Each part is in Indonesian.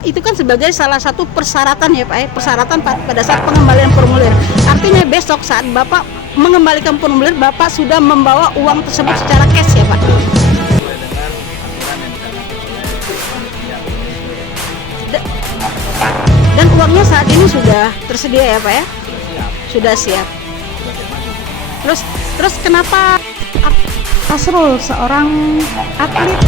Itu kan sebagai salah satu persyaratan ya Pak ya, persyaratan pada saat pengembalian formulir. Artinya besok saat Bapak mengembalikan formulir, Bapak sudah membawa uang tersebut secara cash ya Pak? Sesuai dengan aturan yang dicanangkan oleh panitia. Dan uangnya saat ini sudah tersedia ya Pak ya? Sudah siap, Sudah siap. sudah siap maju. Terus kenapa Asrul, seorang atlet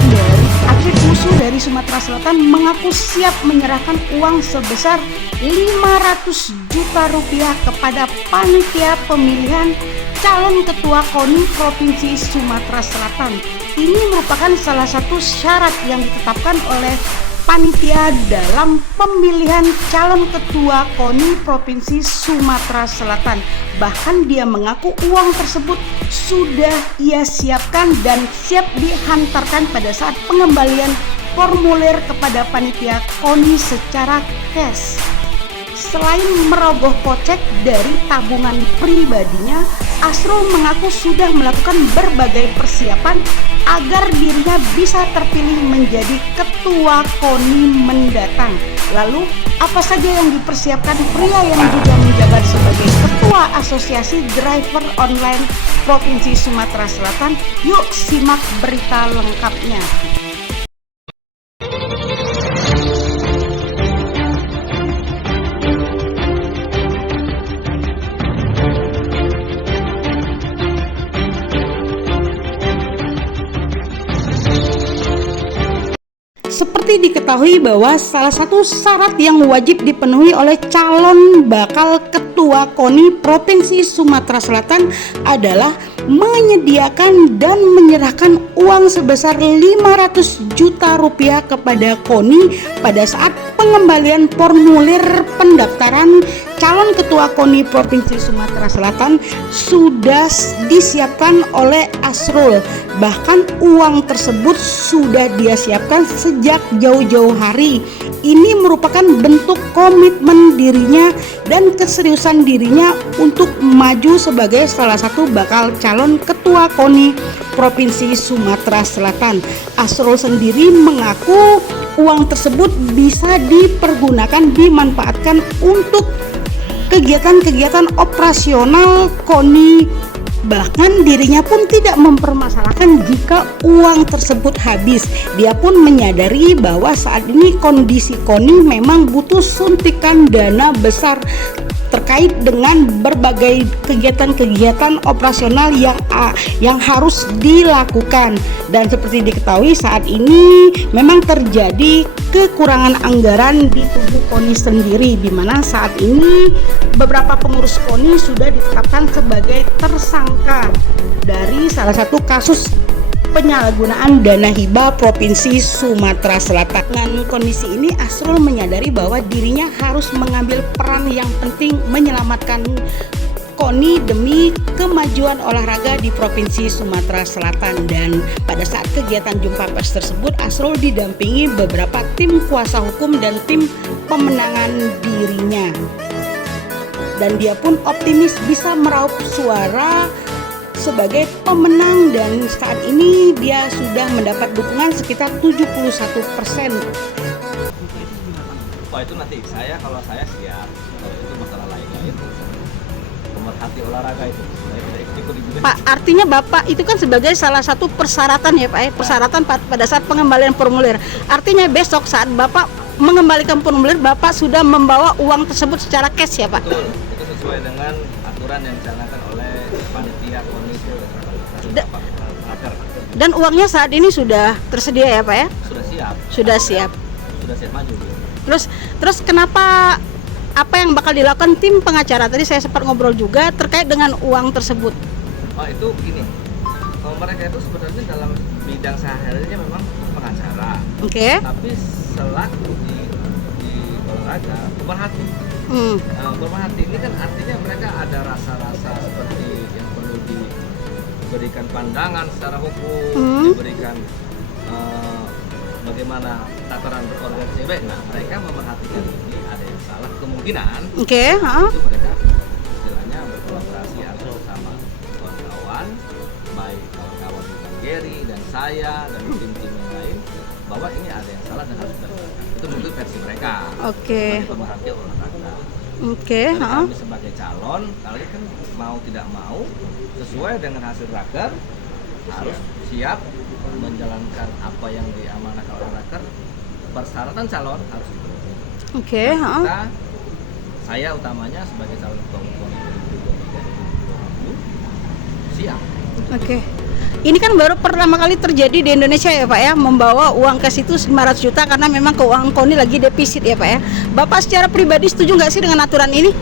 wushu dari Sumatera Selatan, mengaku siap menyerahkan uang sebesar 500 juta rupiah kepada panitia pemilihan calon ketua KONI Provinsi Sumatera Selatan. Ini merupakan salah satu syarat yang ditetapkan oleh panitia dalam pemilihan calon ketua KONI Provinsi Sumatera Selatan. Bahkan dia mengaku uang tersebut sudah ia siapkan dan siap dihantarkan pada saat pengembalian formulir kepada panitia KONI secara cash. Selain merogoh kocek dari tabungan pribadinya, Asrul mengaku sudah melakukan berbagai persiapan agar dirinya bisa terpilih menjadi ketua KONI mendatang. Lalu, apa saja yang dipersiapkan pria yang juga menjabat sebagai ketua Asosiasi Driver Online Provinsi Sumatera Selatan? Yuk simak berita lengkapnya. Seperti diketahui bahwa salah satu syarat yang wajib dipenuhi oleh calon bakal ketua KONI Provinsi Sumatera Selatan adalah menyediakan dan menyerahkan uang sebesar 500 juta rupiah kepada KONI pada saat pengembalian formulir pendaftaran calon ketua KONI Provinsi Sumatera Selatan sudah disiapkan oleh Asrul. Bahkan uang tersebut sudah dia siapkan sejak jauh-jauh hari. Ini merupakan bentuk komitmen dirinya dan keseriusan dirinya untuk maju sebagai salah satu bakal calon ketua KONI Provinsi Sumatera Selatan. Asrul sendiri mengaku uang tersebut bisa dimanfaatkan untuk kegiatan-kegiatan operasional KONI. Bahkan dirinya pun tidak mempermasalahkan jika uang tersebut habis. Dia pun menyadari bahwa saat ini kondisi KONI memang butuh suntikan dana besar terkait dengan berbagai kegiatan-kegiatan operasional yang harus dilakukan. Dan seperti diketahui saat ini memang terjadi kekurangan anggaran di tubuh KONI sendiri, di mana saat ini beberapa pengurus KONI sudah ditetapkan sebagai tersangka dari salah satu kasus penyalahgunaan dana hibah Provinsi Sumatera Selatan. Dengan kondisi ini, Asrul menyadari bahwa dirinya harus mengambil peran yang penting menyelamatkan KONI demi kemajuan olahraga di Provinsi Sumatera Selatan. Dan pada saat kegiatan jumpa pers tersebut, Asrul didampingi beberapa tim kuasa hukum dan tim pemenangan dirinya. Dan dia pun optimis bisa meraup suara sebagai pemenang, dan saat ini dia sudah mendapat dukungan sekitar 71%. Oh itu nanti kalau saya siap, kalau itu masalah lain pemerhati olahraga itu saya tidak ikut juga. Pak, artinya Bapak itu kan sebagai salah satu persyaratan ya Pak ya, persyaratan pada saat pengembalian formulir. Artinya besok saat Bapak mengembalikan formulir, Bapak sudah membawa uang tersebut secara cash ya Pak? Betul, itu sesuai dengan aturan yang dicanangkan oleh panitia KONI. Dan uangnya saat ini sudah tersedia ya Pak ya? Sudah siap. Sudah siap. Sudah siap maju. Terus kenapa, apa yang bakal dilakukan tim pengacara? Tadi saya sempat ngobrol juga terkait dengan uang tersebut. Oh itu begini, mereka itu sebenarnya dalam bidang sehari-harinya memang pengacara. Oke. Tapi selaku di olahraga pemerhati. Pemerhati ini kan artinya mereka ada rasa-rasa seperti yang perlu diberikan pandangan secara hukum, diberikan bagaimana tataran berorganisasi baik. Nah, mereka memperhatikan ini ada yang salah kemungkinan. Oke. Itu mereka istilahnya berkolaborasi atau bersama kawan-kawan, baik kawan-kawan Bang Geri dan saya dan tim-tim yang lain, bahwa ini ada yang salah dan harus dilakukan. itu versi mereka. Oke. Sebagai pemerhati olahraga. Oke, Dan ha? kami sebagai calon, kalian kan mau tidak mau sesuai dengan hasil raker harus siap menjalankan apa yang diamanahkan oleh raker. Persyaratan calon harus dipenuhi. Oke, ha? Saya utamanya sebagai calon ketua umum KONI 2023 siap. Oke. Ini kan baru pertama kali terjadi di Indonesia ya Pak ya, membawa uang cash itu 500 juta karena memang keuangan KONI lagi defisit ya Pak ya. Bapak secara pribadi setuju nggak sih dengan aturan ini?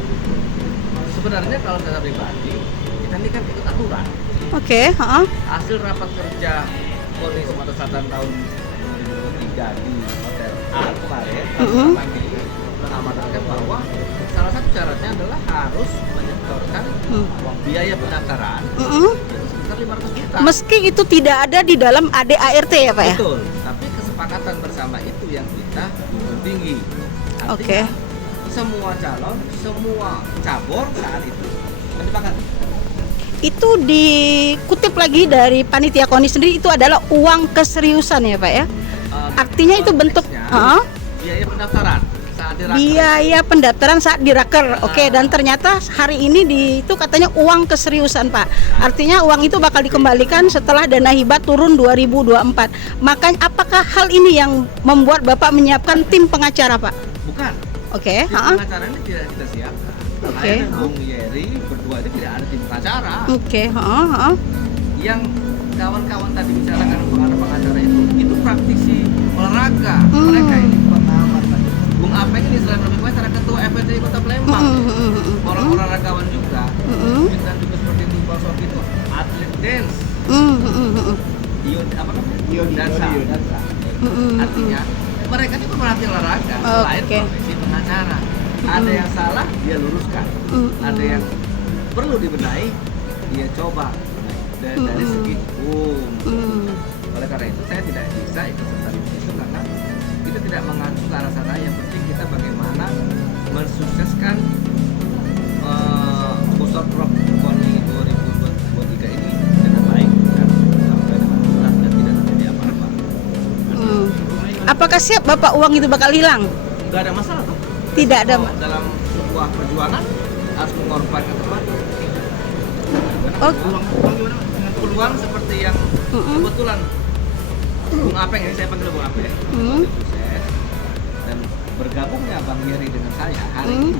Sebenarnya kalau secara pribadi, kita ini kan ikut aturan. Oke, ha? Hasil rapat kerja KONI Sumatera Selatan tahun 2023 di Hotel A kemarin, kami mengamanatkan bahwa salah satu syaratnya adalah harus menyetorkan uang biaya pendaftaran itu sekitar 500 juta. Meski itu tidak ada di dalam ADART ya Pak ya? Betul, tapi kesepakatan bersama itu yang kita junjung tinggi. Artinya Oke. semua calon, semua cabur saat itu menyepakati. Itu dikutip lagi dari panitia KONI sendiri, itu adalah uang keseriusan ya Pak ya? Artinya itu bentuk biaya pendaftaran saat di raker. biaya pendaftaran saat di raker. Oke, dan ternyata hari ini itu katanya uang keseriusan Pak. Artinya uang itu bakal dikembalikan setelah dana hibah turun 2024. Makanya apakah hal ini yang membuat Bapak menyiapkan tim pengacara Pak? Bukan. Oke, Tim pengacara ini tidak kita siapkan. Oke. Saya dan Bung Yeri berdua ini tidak ada tim pengacara. Oke, Yang kawan-kawan tadi bicarakan pengacara itu praktisi olahraga. Mereka ini pengamat. Bung Apeng ini selain lebih baik adalah ketua FPTI Kota Palembang. Orang olahragawan juga. Dan juga seperti itu Bang Sofi itu atlet dance. Ion dansa. Artinya mereka itu pemerhati olahraga selain profesi pengacara. Ada yang salah dia luruskan. Ada yang perlu dibenahi dia coba dari segi hukum. Oleh karena itu saya tidak bisa ikut serta di situ karena kita tidak mengacu ke arah sana. Yang penting kita bagaimana mensukseskan Musyawarah KONI 2023 ini dengan baik dan sampai dengan tuntas dan tidak terjadi apa-apa. Apakah siap Bapak uang itu bakal hilang? Nggak ada masalah tuh. Tidak ada. Dalam sebuah perjuangan harus mengorbankan sesuatu. Peluang gimana? Dengan peluang seperti yang kebetulan Bung Apeng ini saya panggil Bung Apeng sukses dan bergabungnya Bang Yeri dengan saya hari ini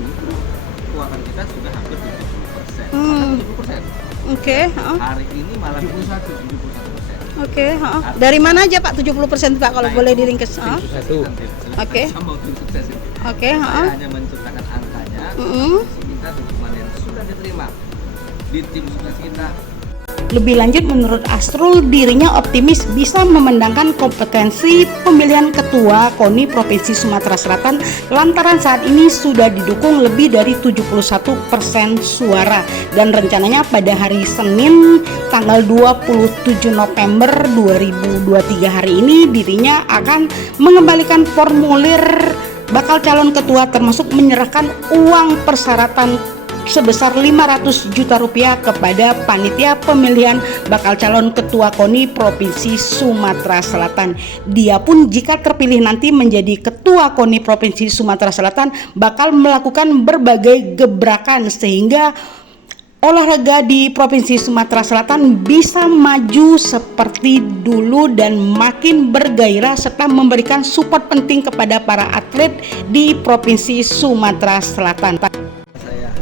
keuangan kita sudah hampir 70%. 70%. Oke, Hari ini malah 71%. Oke, dari mana aja Pak 70% Pak kalau boleh diringkas? Oke. Oke, Saya hanya menceritakan angkanya. Kita dukungan yang sudah diterima di tim sukses kita. Lebih lanjut, menurut Asrul, dirinya optimis bisa memandangkan kompetensi pemilihan ketua KONI Provinsi Sumatera Selatan lantaran saat ini sudah didukung lebih dari 71% suara dan rencananya pada hari Senin tanggal 27 November 2023 hari ini dirinya akan mengembalikan formulir bakal calon ketua termasuk menyerahkan uang persyaratan sebesar 500 juta rupiah kepada panitia pemilihan bakal calon ketua KONI Provinsi Sumatera Selatan. Dia pun jika terpilih nanti menjadi ketua KONI Provinsi Sumatera Selatan bakal melakukan berbagai gebrakan sehingga olahraga di Provinsi Sumatera Selatan bisa maju seperti dulu dan makin bergairah serta memberikan support penting kepada para atlet di Provinsi Sumatera Selatan. Saya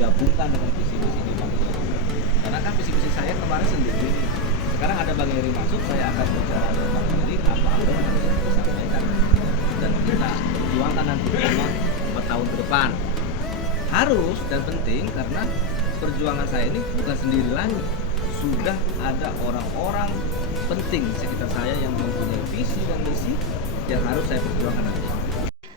gabungkan dengan visi-misi di Bang Yeri. Karena kan visi-misi saya kemarin sendiri. Sekarang ada Bang Yeri masuk, saya akan bicara dengan Bang Yeri apa-apa yang harus kita sampaikan dan kita perjuangkan nanti selama 4 tahun ke depan. Harus dan penting karena perjuangan saya ini bukan sendiri lagi. Sudah ada orang-orang penting di sekitar saya yang mempunyai visi dan misi yang harus saya perjuangkan nanti.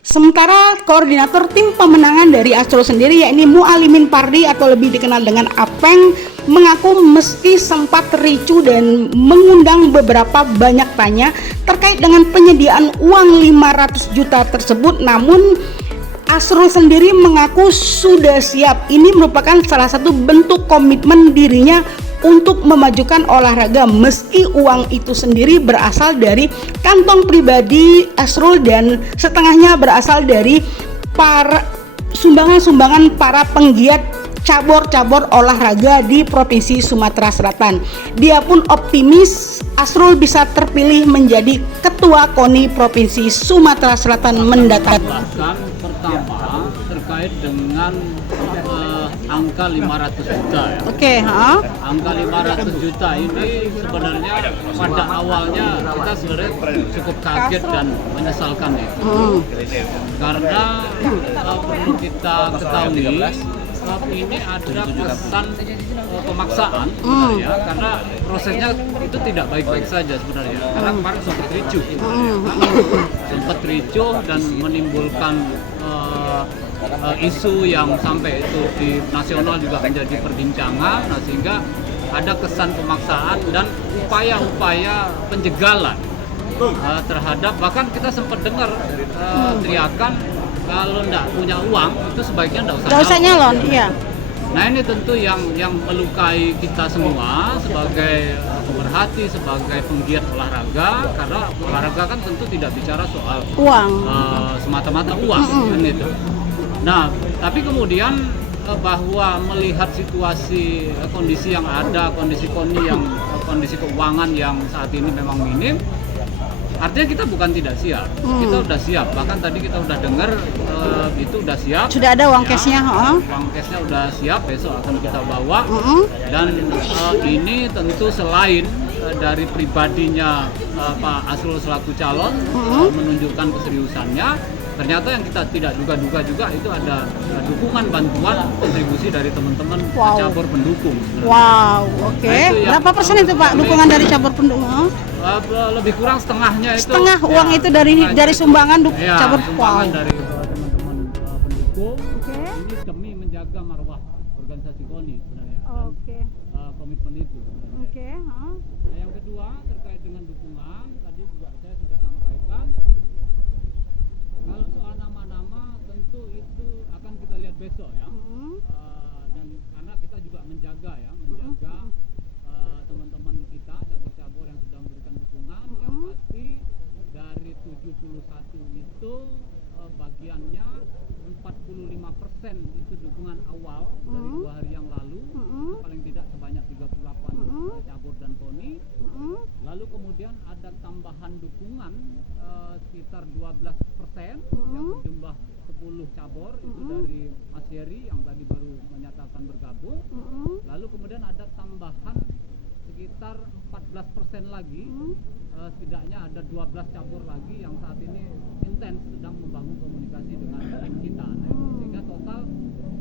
Sementara koordinator tim pemenangan dari Asrul sendiri yakni Mualimin Pardi atau lebih dikenal dengan Apeng mengaku meski sempat ricu dan mengundang beberapa banyak tanya terkait dengan penyediaan uang 500 juta tersebut, namun Asrul sendiri mengaku sudah siap. Ini merupakan salah satu bentuk komitmen dirinya untuk memajukan olahraga meski uang itu sendiri berasal dari kantong pribadi Asrul dan setengahnya berasal dari para sumbangan-sumbangan para penggiat cabur-cabur olahraga di Provinsi Sumatera Selatan. Dia pun optimis Asrul bisa terpilih menjadi Ketua KONI Provinsi Sumatera Selatan mendatang. Bahkan pertama terkait dengan angka 500 juta ya. Oke, Angka 500 juta ini sebenarnya pada awalnya kita sebenarnya cukup kaget dan menyesalkan itu. Karena perlu kita ketahui ini ada kesan pemaksaan sebenarnya, karena prosesnya itu tidak baik-baik saja sebenarnya, karena kemarin sempat ricuh dan menimbulkan isu yang sampai itu di nasional juga menjadi perbincangan, nah sehingga ada kesan pemaksaan dan upaya-upaya penjegalan terhadap, bahkan kita sempat dengar teriakan kalau nggak punya uang itu sebaiknya nggak usah nyalon. Iya. Nah ini tentu yang melukai kita semua sebagai pemerhati, sebagai penggiat olahraga, karena olahraga kan tentu tidak bicara soal Uang. Semata-mata uang kan itu. Nah tapi kemudian bahwa melihat situasi kondisi yang ada, kondisi KONI yang kondisi keuangan yang saat ini memang minim, artinya kita bukan tidak siap, kita udah siap. Bahkan tadi kita udah dengar itu udah siap. Sudah ada uang cashnya, uang cashnya udah siap, besok akan kita bawa. Dan ini tentu selain dari pribadinya Pak Asrul selaku calon menunjukkan keseriusannya, ternyata yang kita tidak duga-duga juga itu ada dukungan, bantuan, kontribusi dari teman-teman cabur pendukung. Wow, oke. Nah, berapa persen itu Pak dukungan dari cabur pendukung? Lebih kurang setengahnya itu. Setengah uang itu dari sumbangan cabur. Sumbangan dari teman-teman pendukung. Ini demi menjaga marwah organisasi KONI sebenarnya. Dan komitmen itu. Nah, yang kedua terkait dengan dukungan, tadi juga saya sudah sampaikan. Kalau soal nama-nama tentu itu akan kita lihat besok ya. Dan karena kita juga menjaga teman-teman kita, cabur-cabur yang sudah memberikan dukungan, yang pasti dari 71 itu bagiannya 45% itu dukungan awal dari 2 hari yang lalu, paling tidak sebanyak 38 cabur dan KONI. Lalu kemudian ada tambahan dukungan sekitar 12% yang berjumlah 10 cabur itu dari Mas Yeri yang tadi baru menyatakan bergabung. Lalu kemudian ada tambahan sekitar 14% lagi, setidaknya ada 12 cabur lagi yang saat ini intens sedang membangun komunikasi dengan kita. Sehingga total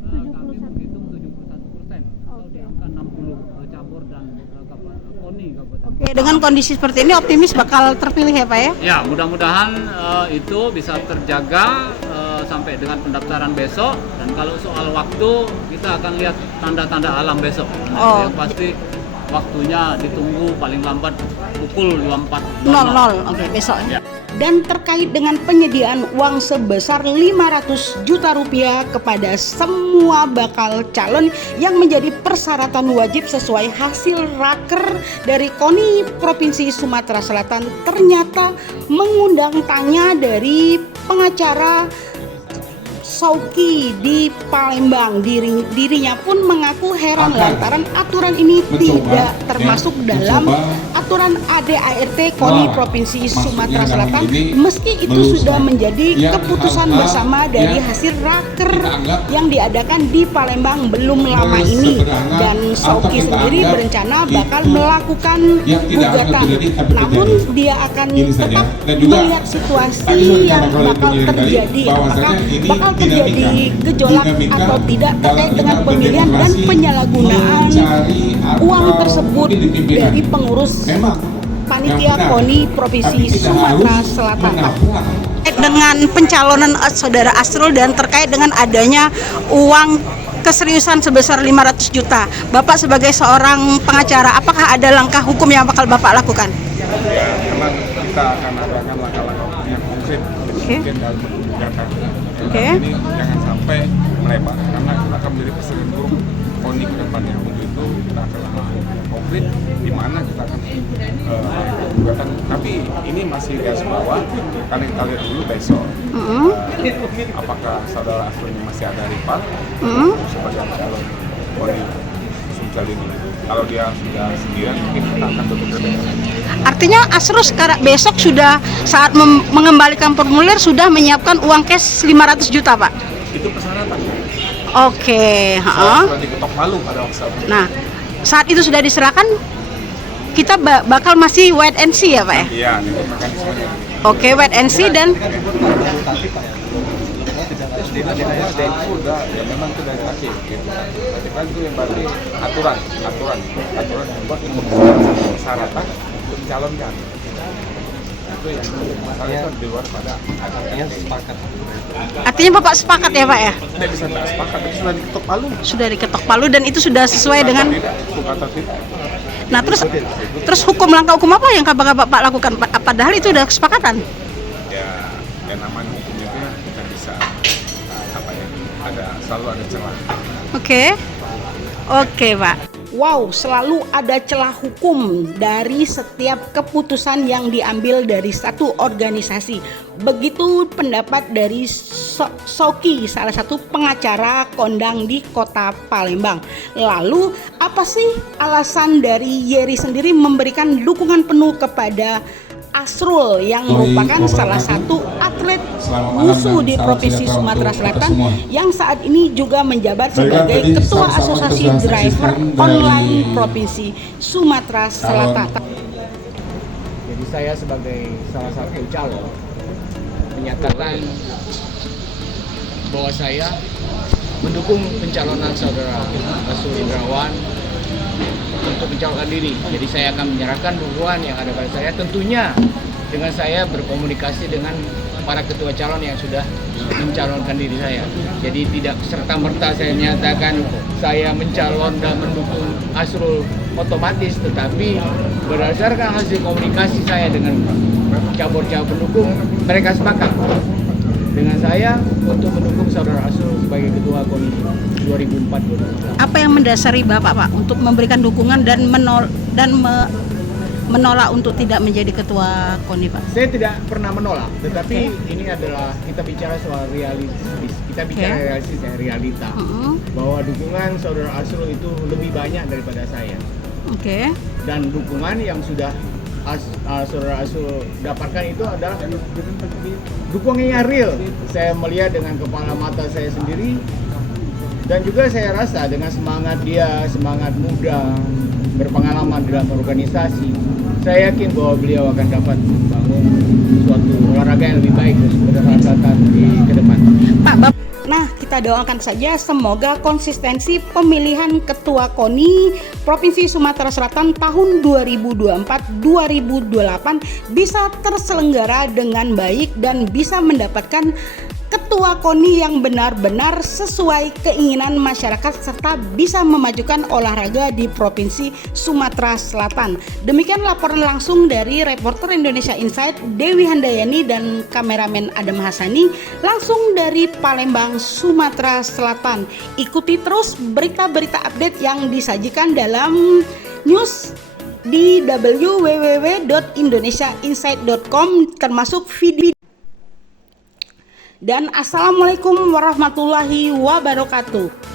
kami menghitung 71% atau di angka 60 cabur dan KONI kabupaten. Oke, dengan kondisi seperti ini optimis bakal terpilih ya Pak ya? Ya, mudah-mudahan itu bisa terjaga sampai dengan pendaftaran besok, dan kalau soal waktu kita akan lihat tanda-tanda alam besok. Yang pasti waktunya ditunggu paling lambat pukul 24.00. Oke, besok ya. Dan terkait dengan penyediaan uang sebesar 500 juta rupiah kepada semua bakal calon yang menjadi persyaratan wajib sesuai hasil raker dari KONI Provinsi Sumatera Selatan, ternyata mengundang tanya dari pengacara Sauki di Palembang. Dirinya pun mengaku heran lantaran aturan ini tidak termasuk dalam aturan ADART KONI Provinsi Sumatera Selatan, meski itu sudah menjadi keputusan bersama dari hasil raker yang diadakan di Palembang belum lama ini. Dan Sauki sendiri berencana bakal melakukan gugatan, namun dia akan tetap melihat situasi yang bakal terjadi, apakah bakal terjadi gejolak atau tidak terkait dengan pemilihan dan penyalahgunaan uang tersebut dari pengurus panitia KONI Provinsi Sumatera Selatan. Dengan pencalonan saudara Asrul dan terkait dengan adanya uang keseriusan sebesar 500 juta, Bapak sebagai seorang pengacara, apakah ada langkah hukum yang bakal Bapak lakukan? Ya, memang kita akan adakan langkah-langkah hukum yang konkret mungkin dalam gugatan. Ini jangan sampai melebar, karena kita akan menjadi presiden buruk KONI ke depannya. Untuk itu kita akan konkret di mana kita akan gugatan. Tapi ini masih garis bawah karena kita lihat dulu besok apakah saudara Asrul masih ada rival sebagai calon KONI Sumsel ini. Kalau dia sudah sendirian, mungkin kita akan tutup berbeda. Artinya Asrul sekarang besok sudah saat mengembalikan formulir sudah menyiapkan uang cash 500 juta, Pak? Itu persyaratan. Oke, Sudah diketok palu pada waktu itu. Nah, saat itu sudah diserahkan, kita bakal masih wait and see ya, Pak ya? Iya, itu mekanismenya. Oke, wait and see dan Itu udah ya memang itu dari hakim gitu. Berarti kan itu yang berarti aturan yang buat persyaratan untuk mencalonkan. Itu yang masalahnya di luar pada artinya sepakat. artinya Bapak sepakat ya, Pak ya? Tidak bisa tak sepakat, itu sudah diketok palu. Sudah diketok palu dan itu sudah sesuai dengan. Suka atau tidak. Nah, terus langkah hukum apa yang Bapak lakukan, Pak? Padahal itu udah kesepakatan. Ya namanya hukum itu kita bisa selalu ada celah. Oke, Pak. Wow, selalu ada celah hukum dari setiap keputusan yang diambil dari satu organisasi. Begitu pendapat dari Soki, salah satu pengacara kondang di Kota Palembang. Lalu, apa sih alasan dari Yeri sendiri memberikan dukungan penuh kepada Asrul yang merupakan salah satu atlet wusu di Provinsi Sumatera Selatan yang saat ini juga menjabat sebagai Ketua Asosiasi Driver Online Provinsi Sumatera Selatan. Jadi saya sebagai salah satu calon menyatakan bahwa saya mendukung pencalonan saudara Asrul Indrawan untuk mencalonkan diri. Jadi saya akan menyerahkan dukungan yang ada pada saya, tentunya dengan saya berkomunikasi dengan para ketua calon yang sudah mencalonkan diri saya. Jadi tidak serta-merta saya menyatakan saya mencalon dan mendukung Asrul otomatis, tetapi berdasarkan hasil komunikasi saya dengan cabur-cabur pendukung, mereka sepakat dengan saya untuk mendukung saudara Asrul sebagai ketua KONI 2004. Apa yang mendasari Bapak, Pak, untuk memberikan dukungan dan menolak untuk tidak menjadi ketua KONI, Pak? Saya tidak pernah menolak, tetapi ini adalah kita bicara soal realistis. Kita bicara realistis ya, realita. Bahwa dukungan saudara Asrul itu lebih banyak daripada saya. Dan dukungan yang sudah saudara Asrul dapatkan itu adalah dukungannya real. Saya melihat dengan kepala mata saya sendiri, dan juga saya rasa dengan semangat dia, semangat muda, berpengalaman dalam organisasi, saya yakin bahwa beliau akan dapat membangun suatu olahraga yang lebih baik untuk Selatan di ke depan. Pak, nah, kita doakan saja semoga konsistensi pemilihan Ketua KONI Provinsi Sumatera Selatan tahun 2024-2028 bisa terselenggara dengan baik dan bisa mendapatkan Ketua KONI yang benar-benar sesuai keinginan masyarakat serta bisa memajukan olahraga di Provinsi Sumatera Selatan. Demikian laporan langsung dari reporter Indonesia Insight Dewi Handayani dan kameramen Adam Hasani langsung dari Palembang, Sumatera Selatan. Ikuti terus berita-berita update yang disajikan dalam news di www.indonesiainsight.com termasuk video. Dan assalamualaikum warahmatullahi wabarakatuh.